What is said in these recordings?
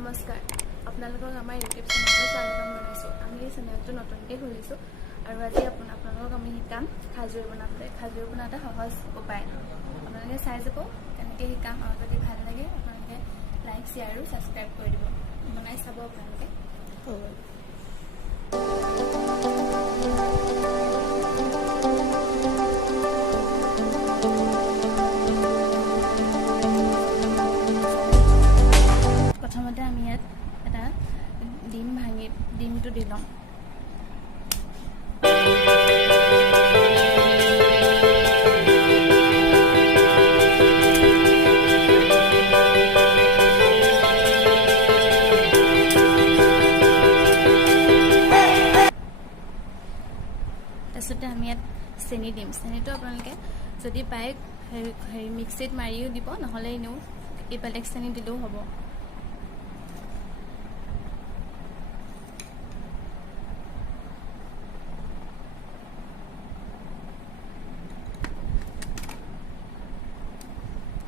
নমস্কাৰ আপোনালোকক আমাৰ ইউটিউব চেনেলত স্বাগতম জনাইছোঁ। আমি এই চেনেলটো নতুনকৈ খুলিছোঁ আৰু আজি আপোনালোকক আমি শিকাম খাজুৱী বনাবলৈ। খাজুৱী বনোৱা এটা সহজ উপায়। আপোনালোকে চাই যাব কেনেকৈ শিকাম, আৰু যদি ভাল লাগে আপোনালোকে লাইক, শ্বেয়াৰ আৰু ছাবস্ক্ৰাইব কৰি দিব। বনাই চাব আপোনালোকে। প্ৰথমতে আমি ইয়াত এটা ডিমটো দি লওঁ। তাৰপিছতে আমি ইয়াত চেনি দিম। চেনিটো আপোনালোকে যদি পায় মিক্সিত মাৰিও দিব, নহ'লে এনেও বেলেগ চেনি দিলেও হ'ব।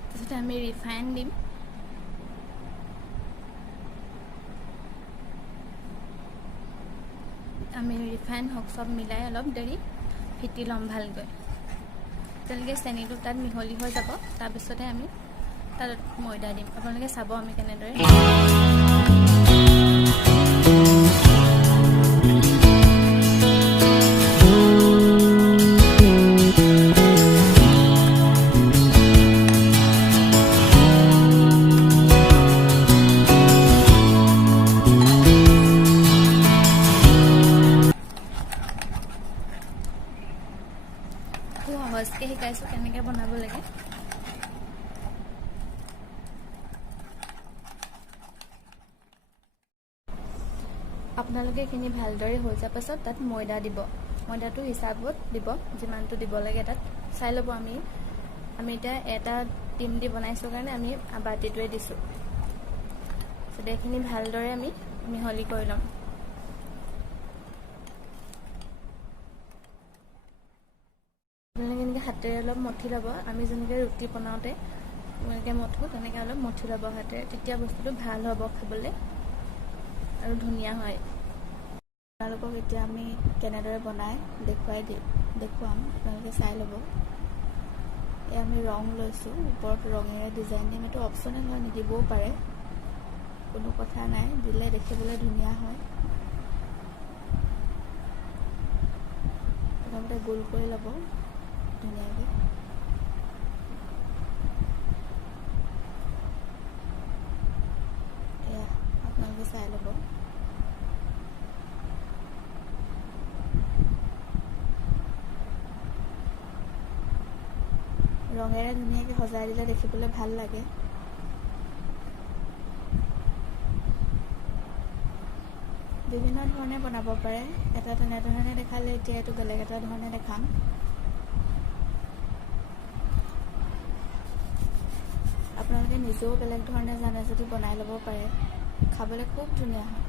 তাৰপিছতে আমি ৰিফাইন দিম। আমি ৰিফাইন হওক চব মিলাই অলপ দেৰি ফেটি ল'ম ভালকৈ। তেনেকৈ চেনিটো তাত মিহলি হৈ যাব। তাৰপিছতে আমি তাত ময়দা দিম। আপোনালোকে চাব আমি কেনেদৰে সহজকৈ শিকাইছোঁ কেনেকৈ বনাব লাগে। আপোনালোকে এইখিনি ভালদৰে হৈ যোৱাৰ পাছত তাত ময়দা দিব। ময়দাটো হিচাপত দিব, যিমানটো দিব লাগে তাত চাই ল'ব। আমি এতিয়া এটা ডিম দি বনাইছোঁ কাৰণে আমি বাতিটোৱে দিছোঁ। এইখিনি ভালদৰে আমি মিহলি কৰি ল'ম। আপোনালোকে এনেকৈ হাতেৰে অলপ মঠি ল'ব। আমি যেনেকৈ ৰুটি বনাওঁতে এনেকৈ মঠোঁ, তেনেকৈ অলপ মঠি ল'ব হাতেৰে। তেতিয়া বস্তুটো ভাল হ'ব খাবলৈ আৰু ধুনীয়া হয়। আপোনালোকক এতিয়া আমি কেনেদৰে বনাই দেখুৱাম। আপোনালোকে চাই ল'ব। এয়া আমি ৰং লৈছোঁ, ওপৰত ৰঙেৰে ডিজাইন দিম। এইটো অপশ্যনেল হয়, নিদিবও পাৰে, কোনো কথা নাই। দিলে দেখিবলৈ ধুনীয়া হয়। প্ৰথমতে গোল কৰি ল'ব ধুনীয়াকৈ। এয়া আপোনালোকে চাই ল'ব। ৰঙেৰে ধুনীয়াকৈ সজাই দিলে দেখিবলৈ ভাল লাগে। বিভিন্ন ধৰণে বনাব পাৰে। এটা তেনেধৰণে দেখালে, এতিয়া এইটো বেলেগ এটা ধৰণে দেখাম। আপোনালোকে নিজেও বেলেগ ধৰণে জানে যদি বনাই ল'ব পাৰে, খাবলৈ খুব ধুনীয়া হয়।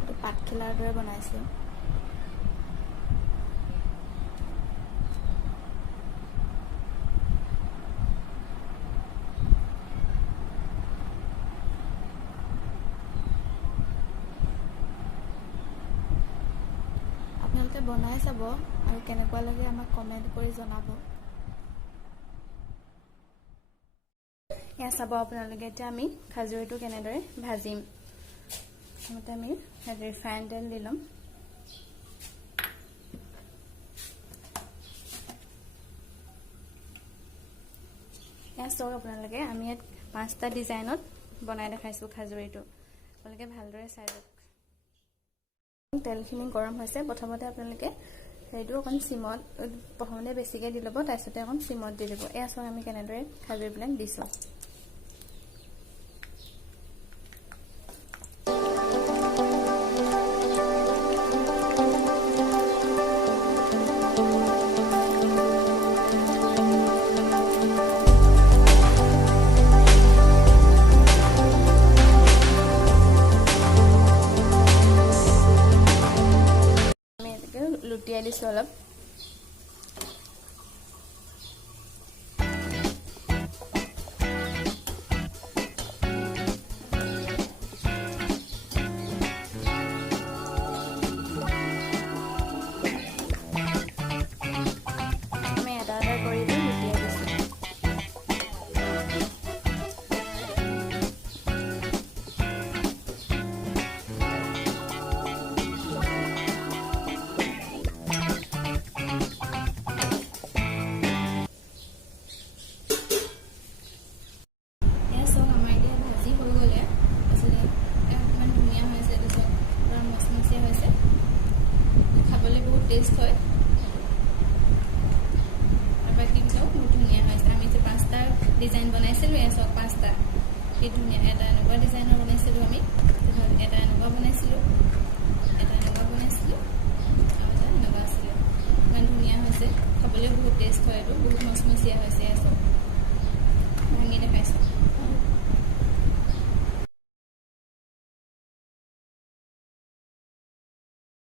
এইটো পাতখিলাৰ দৰে বনাইছোঁ। আপোনালোকে বনাই চাব আৰু কেনেকুৱা লাগে আমাক কমেণ্ট কৰি জনাব। এয়া চাব আপোনালোকে। এতিয়া আমি খাজুৱীটো কেনেদৰে ভাজিম। প্ৰথমতে আমি ৰিফাইন তেল দি ল'ম। এয়া চাওক আপোনালোকে, আমি ইয়াত 5টা ডিজাইনত বনাই দেখাইছোঁ খাজুৱীটো। আপোনালোকে ভালদৰে চাই লওক। তেলখিনি গৰম হৈছে। প্ৰথমতে আপোনালোকে সেইটো অকণ চিমত, প্ৰথমতে বেছিকৈ দি ল'ব, তাৰপিছতে অকণ চিমত দি দিব। এয়া চাওক আমি কেনেদৰে খাজুৱীবিলাক দিছোঁ। লুটিয়াই দিছোঁ অলপ। ডিজাইন বনাইছিলোঁ এচক 5টা কি ধুনীয়া এটা এনেকুৱা ডিজাইনৰ বনাইছিলোঁ আমি এটা এনেকুৱা বনাইছিলোঁ এটা এনেকুৱা বনাইছিলোঁ আৰু এটা এনেকুৱা আছিলে ইমান ধুনীয়া হৈছে খাবলৈ বহুত টেষ্ট হয় এইটো বহুত মচমচীয়া হৈছে এচক